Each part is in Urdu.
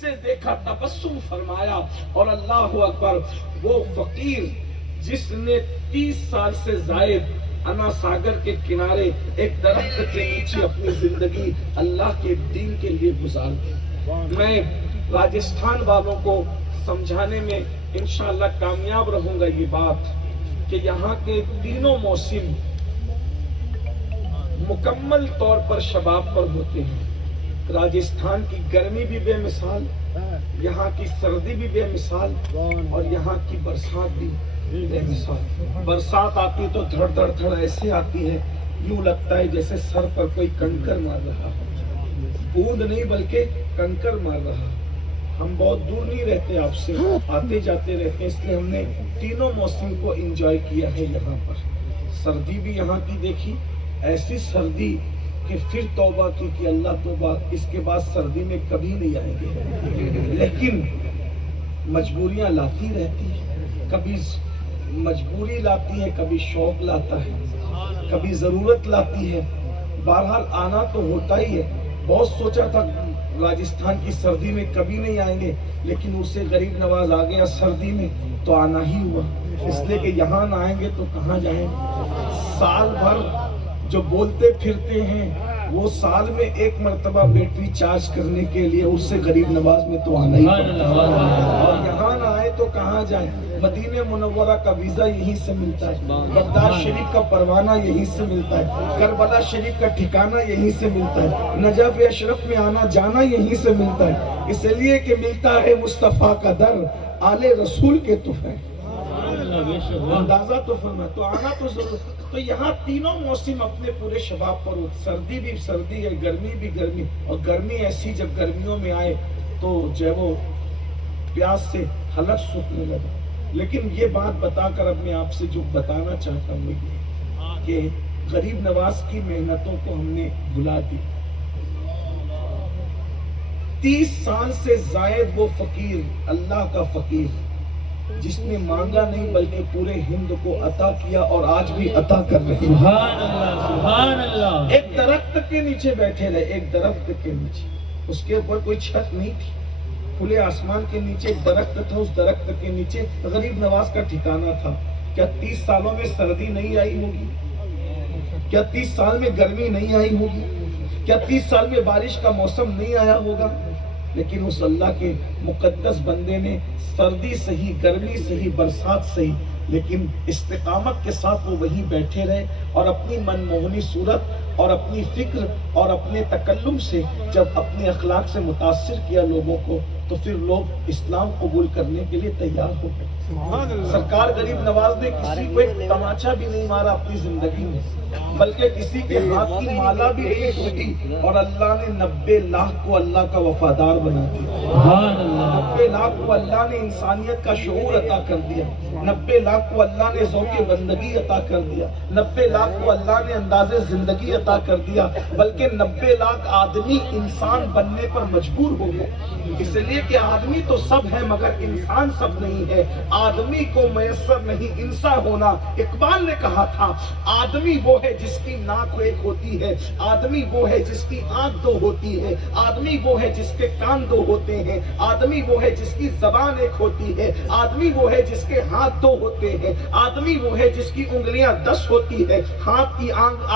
سے دیکھا، تبسم فرمایا، اور اللہ اکبر، وہ فقیر جس نے 30 سال سے زائد انا ساگر کے کنارے ایک درخت کے نیچے اپنی زندگی اللہ کے دین کے لیے گزار دی۔ میں راجستھان والوں کو سمجھانے میں انشاءاللہ کامیاب رہوں گا یہ بات کہ یہاں کے تینوں موسم مکمل طور پر شباب پر ہوتے ہیں۔ راجستھان کی گرمی بھی بے مثال، یہاں کی سردی بھی بے مثال، اور یہاں کی برسات بھی بے مثال۔ برسات آتی تو دھڑ دھڑ دھڑ ایسے آتی ہے، یوں لگتا ہے جیسے سر پر کوئی کنکر مار رہا ہو، بوند نہیں بلکہ کنکر مار رہا۔ ہم بہت دور نہیں رہتے آپ سے، آتے جاتے رہتے ہیں، اس لیے ہم نے تینوں موسم کو انجوائے کیا ہے یہاں پر۔ سردی بھی یہاں کی دیکھی، ایسی سردی کہ پھر توبہ کی کہ اللہ توبہ، اس کے بعد سردی میں کبھی نہیں آئیں گے، لیکن مجبوریاں لاتی رہتی ہیں، کبھی مجبوری لاتی ہے، کبھی شوق لاتا ہے، کبھی ضرورت لاتی ہے، بہرحال آنا تو ہوتا ہی ہے۔ بہت سوچا تھا راجستھان کی سردی میں کبھی نہیں آئیں گے، لیکن اس سے غریب نواز آ گیا سردی میں تو آنا ہی ہوا، اس لیے کہ یہاں نہ آئیں گے تو کہاں جائیں گے۔ سال بھر جو بولتے پھرتے ہیں وہ سال میں ایک مرتبہ بیٹری چارج کرنے کے لیے اس سے غریب نواز میں تو آنا ہی پڑتا ہے، اور یہاں نہ آئے تو کہاں جائیں۔ مدینہ منورہ کا ویزا یہیں سے ملتا ہے، بغداد شریف کا پروانہ یہیں سے ملتا ہے، کربلا شریف کا ٹھکانہ یہیں سے ملتا ہے، نجف اشرف میں آنا جانا یہیں سے ملتا ہے، اس لیے کہ ملتا ہے مصطفیٰ کا در آل رسول کے تحفے۔ اندازہ تو فرما، تو آنا تو ضرور۔ تو یہاں تینوں موسم اپنے پورے شباب پر ہوتے، سردی بھی سردی ہے، گرمی بھی گرمی، اور گرمی ایسی جب گرمیوں میں آئے تو جو ہے وہ پیاس سے حلق سوکھنے لگا۔ لیکن یہ بات بتا کر اب میں آپ سے جو بتانا چاہتا ہوں یہ کہ غریب نواز کی محنتوں کو ہم نے بھلا دی۔ 30 سال سے زائد وہ فقیر، اللہ کا فقیر، جس نے مانگا نہیں بلکہ پورے ہند کو عطا کیا اور آج بھی عطا کر رہے ہیں۔ سبحان اللہ، سبحان اللہ۔ ایک درخت کے نیچے بیٹھے رہے، ایک درخت کے نیچے، اس کے اوپر کوئی چھت نہیں تھی، کھلے آسمان کے نیچے ایک درخت تھا، اس درخت کے نیچے غریب نواز کا ٹھکانہ تھا۔ کیا 30 سالوں میں سردی نہیں آئی ہوگی؟ کیا 30 سال میں گرمی نہیں آئی ہوگی؟ کیا 30 سال میں بارش کا موسم نہیں آیا ہوگا؟ لیکن اس اللہ کے مقدس بندے نے سردی سہی، گرمی سہی، برسات سہی، لیکن استقامت کے ساتھ وہ وہیں بیٹھے رہے، اور اپنی من موہنی صورت اور اپنی فکر اور اپنے تکلم سے جب اپنے اخلاق سے متاثر کیا لوگوں کو، تو پھر لوگ اسلام قبول کرنے کے لیے تیار ہو گئے۔ سرکار غریب نواز نے کسی کو ایک تماچا بھی نہیں مارا اپنی زندگی میں، بلکہ کسی کے ہاتھ کی مالا بھی نہیں ٹوٹی، اور اللہ نے 90 لاکھ کو اللہ کا وفادار بنا دیا۔ 90 لاکھ کو اللہ نے انسانیت کا شعور عطا کر دیا، 90 لاکھ کو اللہ نے ذوق بندگی عطا کر دیا، 90 لاکھ کو اللہ نے انداز زندگی عطا کر دیا، بلکہ 90 لاکھ آدمی انسان بننے پر مجبور ہو گئے، اس لیے کہ آدمی تو سب ہے مگر انسان سب نہیں ہے۔ آدمی کو میسر نہیں انسان ہونا۔ اقبال نے کہا تھا، آدمی وہ ہے جس کی ناک ایک ہوتی ہے، آدمی وہ ہے جس کی آنکھ دو ہوتی ہے، آدمی وہ ہے جس کے کان دو ہوتے ہیں، آدمی وہ ہے جس کی زبان ایک ہوتی ہے، آدمی وہ ہے جس کے ہاتھ دو ہوتے ہیں، آدمی وہ ہے جس کی انگلیاں 10 ہوتی ہے، ہاتھ کی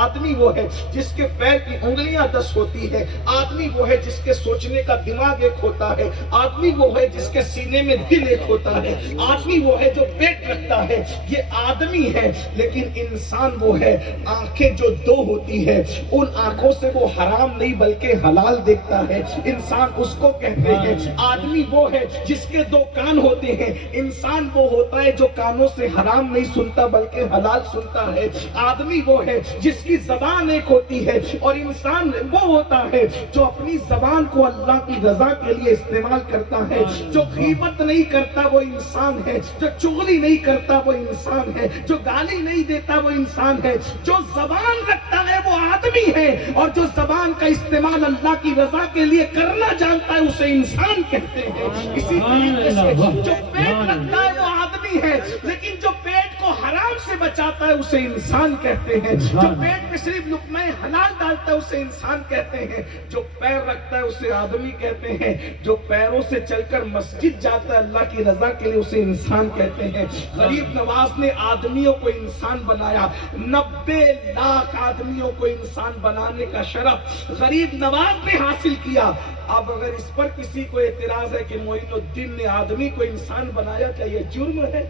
آدمی وہ ہے جس کے پیر کی انگلیاں 10 ہوتی ہے، آدمی وہ ہے جس کے سوچنے کا دماغ ایک ہوتا ہے، آدمی وہ ہے جس کے سینے میں دل ایک ہوتا ہے، آدمی وہ ہے جو پیٹ رکھتا ہے۔ یہ آدمی ہے، لیکن انسان وہ ہے آنکھیں جو 2 ہوتی ہے، ان آنکھوں سے وہ حرام نہیں بلکہ حلال دیکھتا ہے، انسان اس کو کہتے ہیں۔ آدمی وہ ہے جس کے 2 کان ہوتے ہیں، انسان وہ ہوتا ہے جو کانوں سے حرام نہیں سنتا بلکہ حلال سنتا ہے۔ آدمی وہ ہے جس کی زبان ایک ہوتی ہے، اور انسان وہ ہوتا ہے جو اپنی زبان کو اللہ کی رضا کے لیے استعمال کرتا ہے۔ جو غیبت نہیں کرتا وہ انسان ہے، جو چغلی نہیں کرتا وہ انسان ہے، جو گالی نہیں دیتا وہ انسان ہے، جو زبان رکھتا ہے وہ آدمی ہے، اور جو زبان کا استعمال اللہ کی رضا کے لیے کرنا جانتا ہے اسے انسان کہتے ہیں۔ اسی طریقے سے جو پیٹ رکھتا ہے وہ آدمی ہے، لیکن جو پیٹ کو حرام سے بچاتا ہے اسے انسان کہتے ہیں، جو پیٹ میں صرف لقمہ حلال ڈالتا ہے اسے انسان کہتے ہیں، جو پیر رکھتا ہے اسے آدمی کہتے ہیں، جو پیروں سے چل کر مسجد جاتا ہے اللہ کی رضا کے لیے اسے انسان کہتے ہیں۔ غریب نواز نے آدمیوں کو انسان بنایا، 90 لاکھ آدمیوں کو انسان بنانے کا شرف غریب نواز نے حاصل کیا۔ اب اگر اس پر کسی کو اعتراض ہے کہ معین الدین نے آدمی کو انسان بنایا، کیا یہ جرم ہے؟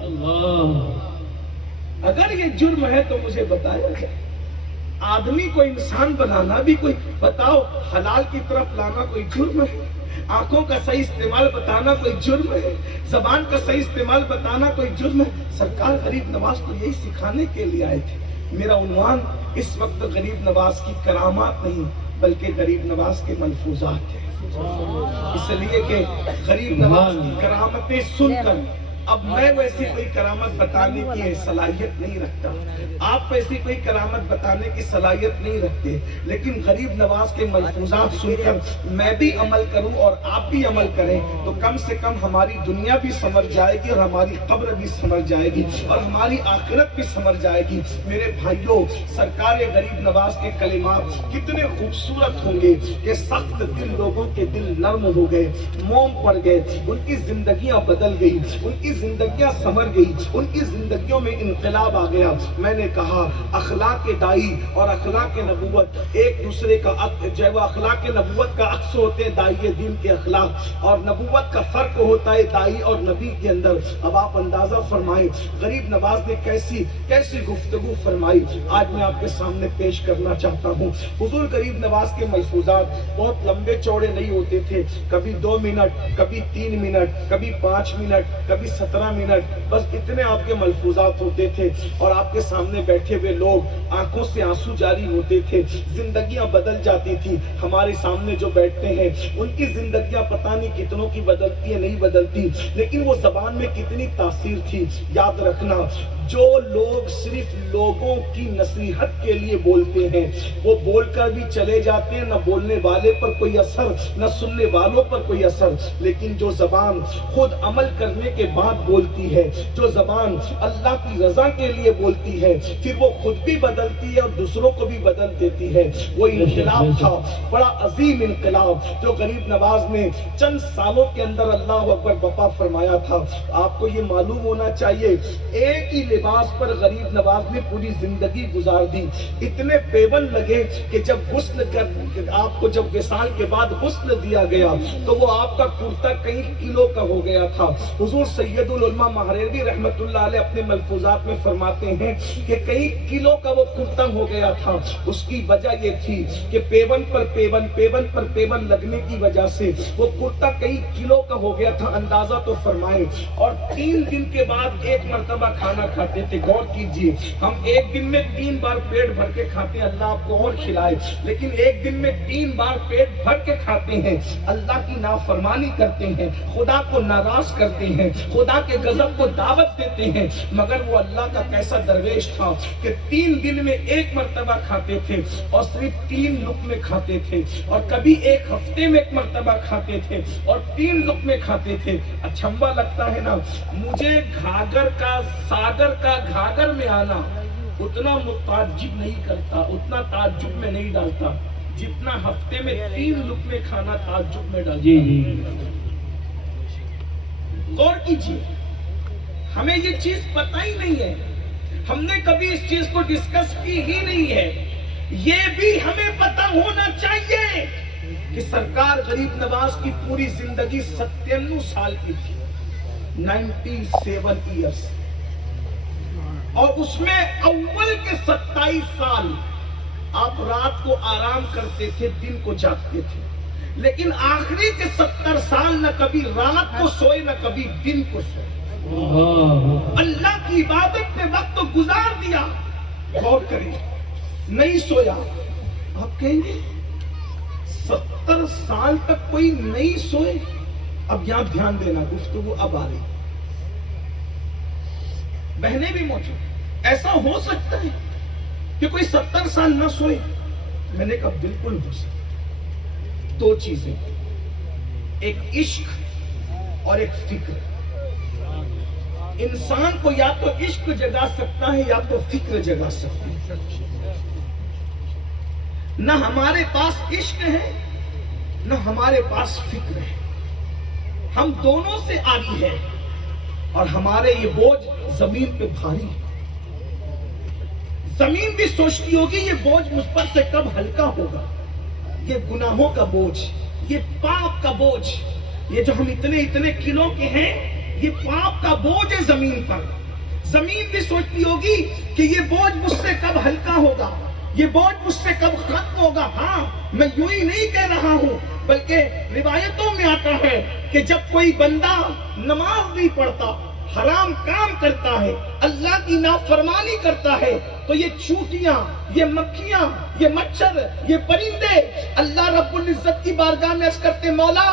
اللہ، اگر یہ جرم ہے تو مجھے بتایا جائے۔ آدمی کو انسان بنانا بھی کوئی، بتاؤ، حلال کی طرف لانا کوئی جرم ہے؟ آنکھوں کا صحیح استعمال بتانا کوئی جرم ہے؟ زبان کا صحیح استعمال بتانا کوئی جرم ہے؟ سرکار غریب نواز کو یہی سکھانے کے لیے آئے تھے۔ میرا عنوان اس وقت غریب نواز کی کرامات نہیں بلکہ غریب نواز کے ملفوظات ہیں، اس لیے کہ غریب نواز کی کرامتیں سن کر اب میں ویسی کوئی کرامت بتانے کی صلاحیت نہیں رکھتا، آپ ویسی کوئی کرامت بتانے کی صلاحیت نہیں رکھتے، لیکن غریب نواز کے ملفوظات سن کر میں بھی عمل کروں اور آپ بھی عمل کریں تو کم سے کم ہماری دنیا بھی سمجھ جائے گی اور ہماری قبر بھی سمجھ جائے گی اور ہماری آخرت بھی سمجھ جائے گی۔ میرے بھائیوں، سرکار غریب نواز کے کلمات کتنے خوبصورت ہوں گے کہ سخت دل لوگوں کے دل نرم ہو گئے، موم پڑ گئے، ان کی زندگیاں بدل گئی، ان کی زندگیاں سنور گئی، ان کی زندگیوں میں انقلاب آ گیا۔ میں نے کہا اخلاق دائی اور اخلاق نبوت ایک دوسرے کا جو ہے وہ اخلاق نبوت کا عکس ہوتے ہیں، دائی دین کے اخلاق اور نبوت کا فرق ہوتا ہے دائی اور نبی کے اندر۔ اب آپ اندازہ فرمائیں غریب نواز نے کیسی گفتگو فرمائی، آج میں آپ کے سامنے پیش کرنا چاہتا ہوں۔ حضور غریب نواز کے ملفوظات بہت لمبے چوڑے نہیں ہوتے تھے، کبھی 2 منٹ، کبھی 3 منٹ، کبھی 5 منٹ، کبھی 17 منٹ، بس اتنے آپ کے ملفوظات ہوتے تھے اور آپ کے سامنے بیٹھے ہوئے لوگ آنکھوں سے آنسو جاری ہوتے تھے، زندگیاں بدل جاتی تھی۔ ہمارے سامنے جو بیٹھتے ہیں ان کی زندگیاں پتہ نہیں کتنوں کی بدلتی ہیں، نہیں بدلتی، لیکن وہ زبان میں کتنی تاثیر تھی۔ یاد رکھنا، جو لوگ صرف لوگوں کی نصیحت کے لیے بولتے ہیں وہ بول کر بھی چلے جاتے ہیں، نہ بولنے والے پر کوئی اثر نہ سننے والوں پر کوئی اثر، لیکن جو زبان خود عمل کرنے کے بعد بولتی ہے، جو زبان اللہ کی رضا کے لیے بولتی ہے، پھر وہ خود بھی بدلتی ہے اور دوسروں کو بھی بدل دیتی ہے۔ وہ انقلاب تھا، بڑا عظیم انقلاب جو غریب نواز نے چند سالوں کے اندر اللہ اکبر برپا فرمایا تھا۔ آپ کو یہ معلوم ہونا چاہیے ایک ہی لباس پر غریب نواز نے پوری زندگی گزار دی، اتنے پیون لگے کہ جب غسل آپ کو جب وصال کے بعد غسل دیا گیا تو وہ آپ کا کرتا کئی کلو کا ہو گیا تھا۔ حضور سید العلماء مہاریوی رحمت اللہ علیہ اپنے ملفوظات میں فرماتے ہیں کہ کئی کلو کا وہ کرتا ہو گیا تھا۔ اس کی وجہ یہ تھی کہ پیون پر پیون لگنے کی وجہ سے وہ کرتا کئی کلو کا ہو گیا تھا، اندازہ تو فرمائیں۔ اور 3 دن کے بعد ایک مرتبہ کھانا کھاتے تھے۔ غور کیجئے، ہم ایک دن میں 3 بار پیٹ بھر کے کھاتے ہیں، اللہ آپ کو اور کھلائے، لیکن ایک دن میں 3 بار پیٹ بھر کے کھاتے ہیں، اللہ کی نافرمانی کرتے ہیں، خدا کو ناراض کرتے ہیں، خدا کے غضب کو دعوت دیتے ہیں۔ مگر وہ اللہ کا کیسا درویش تھا کہ 3 دن میں ایک مرتبہ کھاتے تھے اور صرف 3 لقمے کھاتے تھے، اور کبھی ایک ہفتے میں ایک مرتبہ کھاتے تھے اور 3 لقمے کھاتے تھے۔ اچھمبا لگتا ہے نا، مجھے ساگر کا گھاگر میں آنا اتنا متعجب نہیں کرتا، اتنا تعجب میں نہیں ڈالتا جتنا ہفتے میں 3 لقمے کھانا تعجب میں ڈالتا۔ جی غور کیجیے، ہمیں یہ چیز پتہ ہی نہیں ہے، ہم نے کبھی اس چیز کو ڈسکس کی ہی نہیں ہے۔ یہ بھی ہمیں پتہ ہونا چاہیے کہ سرکار غریب نواز کی پوری زندگی 97 سال کی تھی، 97 ایئرس، اور اس میں اول کے 27 سال آپ رات کو آرام کرتے تھے، دن کو جاگتے تھے، لیکن آخری کے 70 سال نہ کبھی رات کو سوئے نہ کبھی دن کو سوئے، اللہ کی عبادت میں وقت گزار دیا۔ غور کریں، نہیں سویا۔ آپ کہیں گے 70 سال تک کوئی نہیں سوئے؟ اب یہاں دھیان دینا، گفتگو اب آ رہی، بہنیں بھی موجود، ایسا ہو سکتا ہے کہ کوئی 70 سال نہ سوئے؟ میں نے کہا بالکل ہو سکتا۔ 2 چیزیں، ایک عشق اور ایک فکر۔ انسان کو یا تو عشق جگا سکتا ہے یا تو فکر جگا سکتا ہے. نہ ہمارے پاس عشق ہے نہ ہمارے پاس فکر ہے. ہم دونوں سے عاری ہے اور ہمارے یہ بوجھ زمین پہ بھاری ہے. زمین بھی سوچتی ہوگی یہ بوجھ مجھ پر سے کب ہلکا ہوگا. یہ گناہوں کا بوجھ, یہ پاپ کا بوجھ, یہ جو ہم اتنے کلو کے ہیں, یہ پاپ کا بوجھ ہے زمین پر. زمین بھی سوچتی ہوگی کہ یہ بوجھ مجھ سے کب ہلکا ہوگا, یہ بوجھ مجھ سے کب ختم ہوگا. ہاں, میں یوں ہی نہیں کہہ رہا ہوں, بلکہ روایتوں میں آتا ہے کہ جب کوئی بندہ نماز نہیں پڑھتا, حرام کام کرتا ہے, اللہ کی نافرمانی کرتا ہے, تو یہ چونٹیاں, یہ مکھیاں, یہ مچھر, یہ پرندے اللہ رب العزت کی بارگاہ میں عرض کرتے, مولا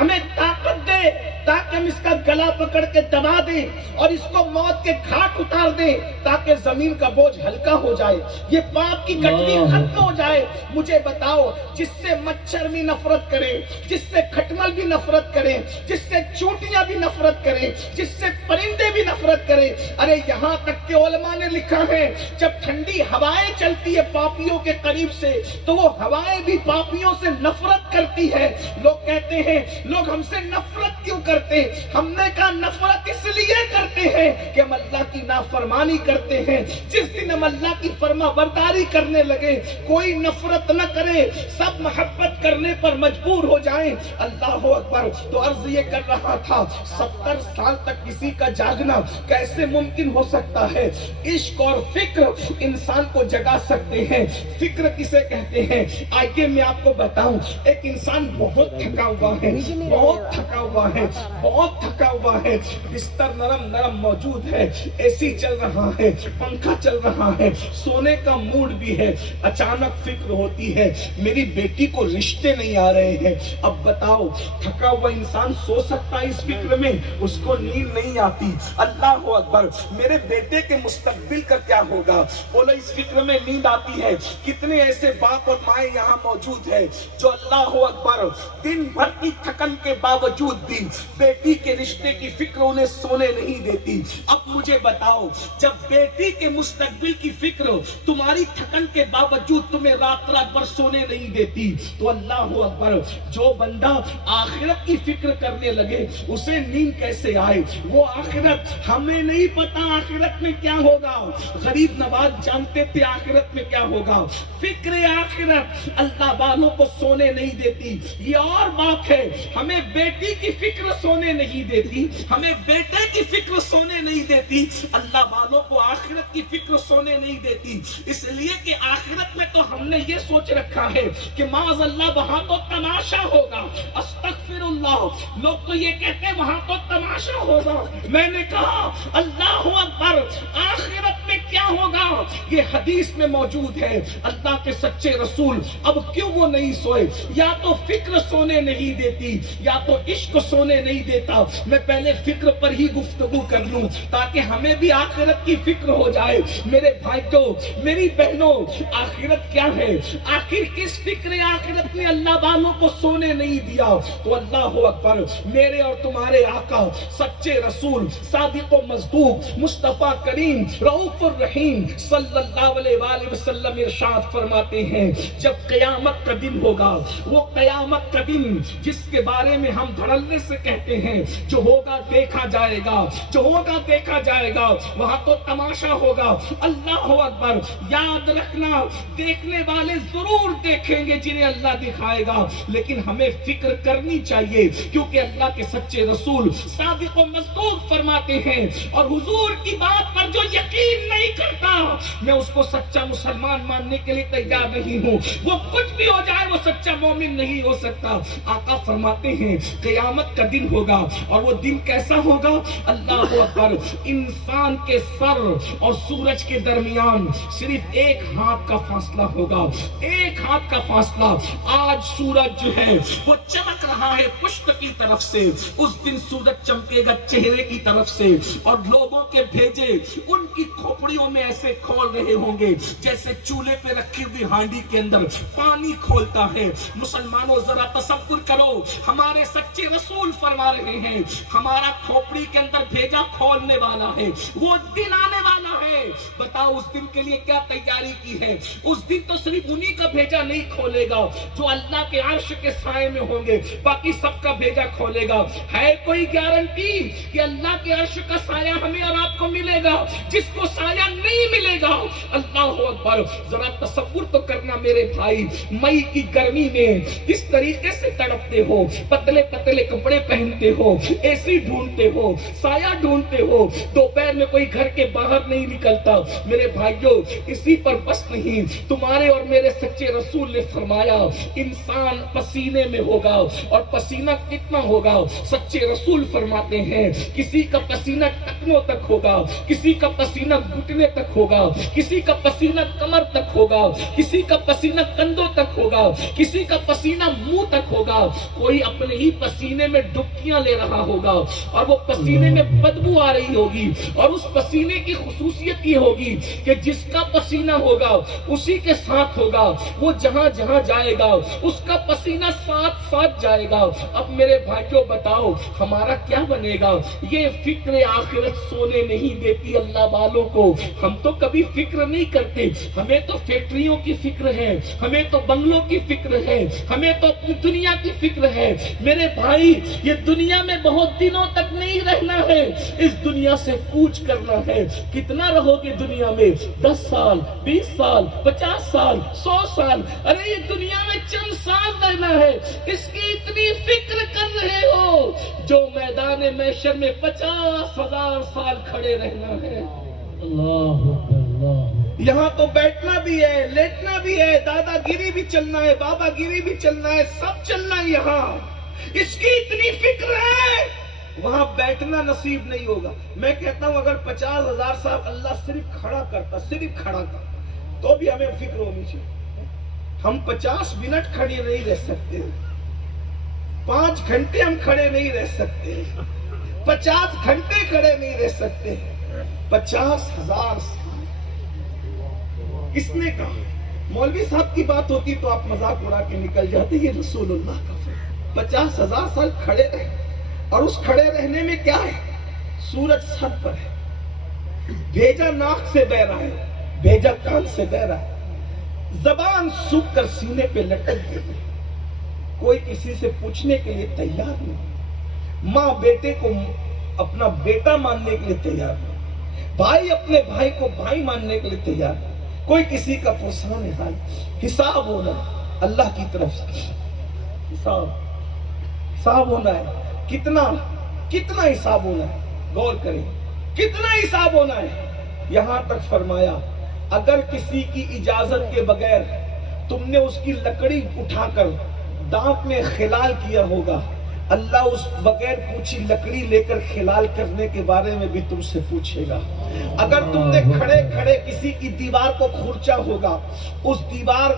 ہمیں طاقت دے تاکہ ہم اس کا گلا پکڑ کے دبا دیں اور اس کو موت کے گھاٹ اتار دیں تاکہ زمین کا بوجھ ہلکا ہو جائے, یہ پاپ کی گٹری ختم ہو جائے. مجھے بتاؤ, جس سے مچھر بھی نفرت کرے, جس سے کھٹمل بھی نفرت کرے, جس سے چونٹیاں بھی نفرت کرے, جس سے پرندے بھی نفرت کرے, ارے یہاں تک کہ علماء نے لکھا ہے جب ٹھنڈی ہوائیں چلتی ہے پاپیوں کے قریب سے تو وہ ہوائیں بھی پاپیوں سے نفرت کرتی ہے. لوگ کہتے ہیں لوگ ہم سے نفرت کیوں کرتے؟ ہم نے کہا نفرت اس لیے کرتے ہیں کہ ہم اللہ کی نافرمانی کرتے ہیں. جس دن ہم اللہ کی فرما برداری کرنے لگے, کوئی نفرت نہ کرے, سب محبت کرنے پر مجبور ہو جائیں. اللہ اکبر. تو عرض یہ کر رہا تھا, 70 سال تک کسی کا جاگنا کیسے ممکن ہو سکتا ہے؟ عشق اور فکر انسان کو جگا سکتے ہیں. فکر کسے کہتے ہیں؟ آئیے میں آپ کو بتاؤں. ایک انسان بہت تھکا ہوا ہے, بہت تھکا ہوا ہے, بہت تھکا ہوا ہے, بستر نرم موجود ہے, اے سی چل رہا ہے, پنکھا چل رہا ہے, سونے کا موڈ بھی ہے. اچانک فکر ہوتی ہے میری بیٹی کو رشتے نہیں آ رہے ہیں. اب بتاؤ, تھکا ہوا انسان سو سکتا ہے اس فکر میں؟ اس کو نیند نہیں آتی. اللہ اکبر. میرے بیٹے کے مستقبل کا کیا ہوگا؟ بولو, اس فکر میں نیند آتی ہے. کتنے ایسے باپ اور مائیں یہاں موجود ہیں جو اللہ اکبر دن بھر کی تھکن کے باوجود بھی بیٹی کے رشتے کی فکر انہیں سونے نہیں دیتی. اب مجھے بتاؤ, جب بیٹی کے مستقبل کی فکر تمہاری تھکن کے باوجود تمہیں رات بھر سونے نہیں دیتی, تو اللہ اکبر, جو بندہ آخرت کی فکر کرنے لگے اسے نیند کیسے آئے؟ وہ آخرت, ہمیں نہیں پتا آخرت میں کیا ہوگا. غریب نواز جانتے تھے آخرت میں کیا ہوگا. فکر آخرت اللہ والوں کو سونے نہیں دیتی. یہ اور بات ہے, ہمیں بیٹی کی فکر سونے نہیں دیتی, ہمیں بیٹے کی فکر سونے نہیں دیتی. اللہ والوں کو آخرت کی فکر سونے نہیں دیتی, اس لیے کہ آخرت میں تو ہم نے یہ سوچ رکھا ہے کہ معاذ اللہ وہاں تو تماشا ہوگا. استغفر اللہ. لوگ تو یہ کہتے ہیں وہاں تو تماشا ہوگا. میں نے کہا اللہ اکبر, آخرت میں کیا ہوگا یہ حدیث میں موجود ہے. اللہ کے سچے رسول اب کیوں وہ نہیں سوئے؟ یا تو فکر سونے نہیں دیتی یا تو عشق سونے نہیں دیتا. میں پہلے فکر پر ہی گفتگو کر لوں تاکہ ہمیں بھی آخرت کی فکر ہو جائے. میرے بھائیوں, میری بہنوں, آخرت کیا ہے؟ آخر کس فکر آخرت نے اللہ والوں کو سونے نہیں دیا؟ تو اللہ اکبر, میرے اور تمہارے آقا سچے رسول صادق و مصدوق مصطفیٰ کریم رؤوف الرحیم صلی اللہ علیہ وآلہ وسلم ارشاد فرماتے ہیں, جب قیامت کا دن ہوگا, وہ قیامت کا دن جس کے بارے میں ہم دھڑلے سے کہتے ہیں جو ہوگا دیکھا جائے گا, جو ہوگا دیکھا جائے گا, وہاں تو تماشا ہوگا. اللہ اکبر. یاد رکھنا, دیکھنے والے ضرور دیکھیں گے جنہیں اللہ دکھائے گا, لیکن ہمیں فکر کرنی چاہیے کیونکہ اللہ کے سچے رسول صادق و مصدوق فرماتے ہیں, اور حضور کی بات پر جو یقین نہیں کرتا میں اس کو سچا مسلمان ماننے کے لیے تیار نہیں ہوں. وہ کچھ بھی ہو جائے وہ سچا مومن نہیں ہو سکتا. آقا فرماتے ہیں قیامت کا دن ہوگا, اور وہ دن کیسا ہوگا؟ اللہ اکبر, انسان کے سر اور سورج کے درمیان صرف ایک ہاتھ کا فاصلہ ہوگا، ایک ہاتھ کا فاصلہ۔ آج سورج جو ہے وہ چمک رہا ہے پشت کی طرف سے، اس دن سورج چمکے گا چہرے کی طرف سے، اور لوگوں کے بھیجے ان کی کھوپڑیوں میں ایسے کھول رہے ہوں گے جیسے چولہے پہ رکھی ہوئی ہانڈی کے اندر پانی کھولتا ہے۔ مسلمانوں ذرا تصور کرو، ہمارے سچے رسول فرما رہے ہیں ہمارا کھوپڑی کے اندر بھیجا کھولنے والا ہے، وہ دن آنے والا ہے۔ بتاؤ اس دن کے لیے کیا تیاری کی ہے؟ اس دن تو صرف انہی کا بھیجا نہیں کھولے گا جو اللہ کے عرش کے سائے میں ہوں گے، باقی سب کا بھیجا کھولے گا۔ ہے کوئی گارنٹی کہ اللہ کے عرش کا سایہ ہمیں اور آپ کو ملے گا؟ جس کو سایہ نہیں ملے گا، اللہ اکبر، ذرا تصور تو کرنا میرے بھائی، مئی کی گرمی میں کس طریقے سے تڑپتے ہو، پتلے پتلے کپڑے پہنتے ہو، اے سی ڈھونڈتے ہو، سایہ ڈھونڈتے ہو، دوپہر میں کوئی گھر کے باہر نہیں نکلتا۔ میرے بھائیوں، اسی پر بس نہیں، تمہارے اور میرے سچے رسول نے فرمایا انسان پسینے میں ہوگا، اور پسینہ کتنا ہوگا؟ سچے رسول فرماتے ہیں کسی کا پسینہ ٹکنوں تک ہوگا، کسی کا پسینہ گھٹنے تک ہوگا، کسی کا پسینہ کمر تک ہوگا، کسی کا پسینہ کندھوں تک ہوگا، کسی کا پسینہ منہ تک ہوگا۔ کوئی اپنے ہی پسینے میں ڈبکیاں لے رہا ہوگا، اور وہ پسینے میں بدبو آ رہی ہوگی، اور اس پسینے کی خصوصیت یہ ہوگی کہ جس کا پسینہ ہوگا اسی کے ساتھ ہوگا، وہ جہاں جہاں جائے گا اس کا پسینہ ساتھ ساتھ جائے گا۔ اب میرے بھائیوں بتاؤ ہمارا کیا بنے گا؟ یہ فکر آخرت سونے نہیں دیتی اللہ والوں کو۔ ہم تو کبھی فکر نہیں کرتے، ہمیں تو فیکٹریوں کی فکر ہے، ہمیں تو بنگلوں کی فکر ہے، ہمیں تو اپنی دنیا کی فکر ہے۔ میرے بھائی، یہ دنیا میں بہت دنوں تک نہیں رہنا ہے، اس دنیا سے کوچ کرنا ہے۔ کتنا رہو گے دنیا میں؟ 10 سال، 20 سال، 50 سال، 100 سال؟ ارے یہ دنیا میں چند سال رہنا ہے، اس کی اتنی فکر کر رہے ہو جو میدان محشر میں 50,000 سال کھڑے رہنا ہے۔ اللہ اللہ، یہاں تو بیٹھنا بھی ہے، لیٹنا بھی ہے، دادا گیری بھی چلنا ہے، بابا گیری بھی چلنا ہے، سب چلنا ہے یہاں۔ اس کی اتنی فکر ہے، وہاں بیٹھنا نصیب نہیں ہوگا۔ میں کہتا ہوں اگر 50,000 سال اللہ صرف کھڑا کرتا، صرف کھڑا کرتا، تو بھی ہمیں فکر ہونی چاہیے۔ ہم 50 منٹ کھڑے نہیں رہ سکتے، 5 گھنٹے ہم کھڑے نہیں رہ سکتے، 50 گھنٹے کھڑے نہیں رہ سکتے، 50,000 سال۔ کس نے کہا؟ مولوی صاحب کی بات ہوتی تو آپ مذاق اڑا کے نکل جاتے، یہ رسول اللہ کا فرمان۔ 50,000 سال کھڑے رہے، اور اس کھڑے رہنے میں کیا ہے؟ سورج سر پر ہے، بھیجا ناک سے بہ رہا ہے، بھیجا کان سے بہ رہا ہے، زبان سوکھ کر سینے پہ لٹک گئی، کوئی کسی سے پوچھنے کے لیے تیار نہیں، ماں بیٹے کو اپنا بیٹا ماننے کے لیے تیار نہیں، بھائی اپنے بھائی کو بھائی ماننے کے لیے تیار نہیں، کوئی کسی کا پرسان حال۔ حساب ہونا اللہ کی طرف سے، حساب ہونا ہے۔ کتنا حساب ہونا ہے؟ غور کریں، کتنا حساب ہونا ہے؟ یہاں تک فرمایا اگر کسی کی اجازت کے بغیر تم نے اس کی لکڑی اٹھا کر دانت میں خلال کیا ہوگا، اللہ اس بغیر پوچھی لکڑی لے کر خلال کرنے کے بارے میں بھی تم سے پوچھے گا۔ اگر تم نے کھڑے کھڑے کسی کی دیوار کو کھرچا ہوگا، اس دیوار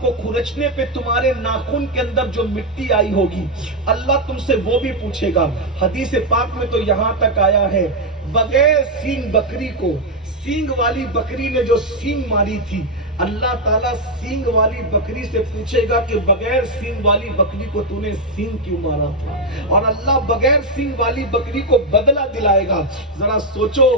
کو کھرچنے پہ تمہارے ناخن کے اندر جو مٹی آئی ہوگی، اللہ تم سے وہ بھی پوچھے گا۔ حدیث پاک میں تو یہاں تک آیا ہے بغیر سینگ بکری کو، سینگ والی بکری نے جو سینگ ماری تھی، اللہ تعالیٰ سینگ والی بکری سے پوچھے گا کہ بغیر سینگ والی بکری کو تو نے سینگ کیوں مارا تھا، اور اللہ بغیر سینگ والی بکری کو بدلہ دلائے گا۔ ذرا سوچو،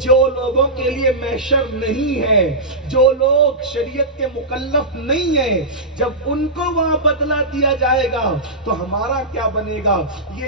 جو لوگوں کے لیے محشر نہیں ہے، جو لوگ شریعت کے مکلف نہیں ہیں، جب ان کو وہاں بدلہ دیا جائے گا تو ہمارا کیا بنے گا؟ یہ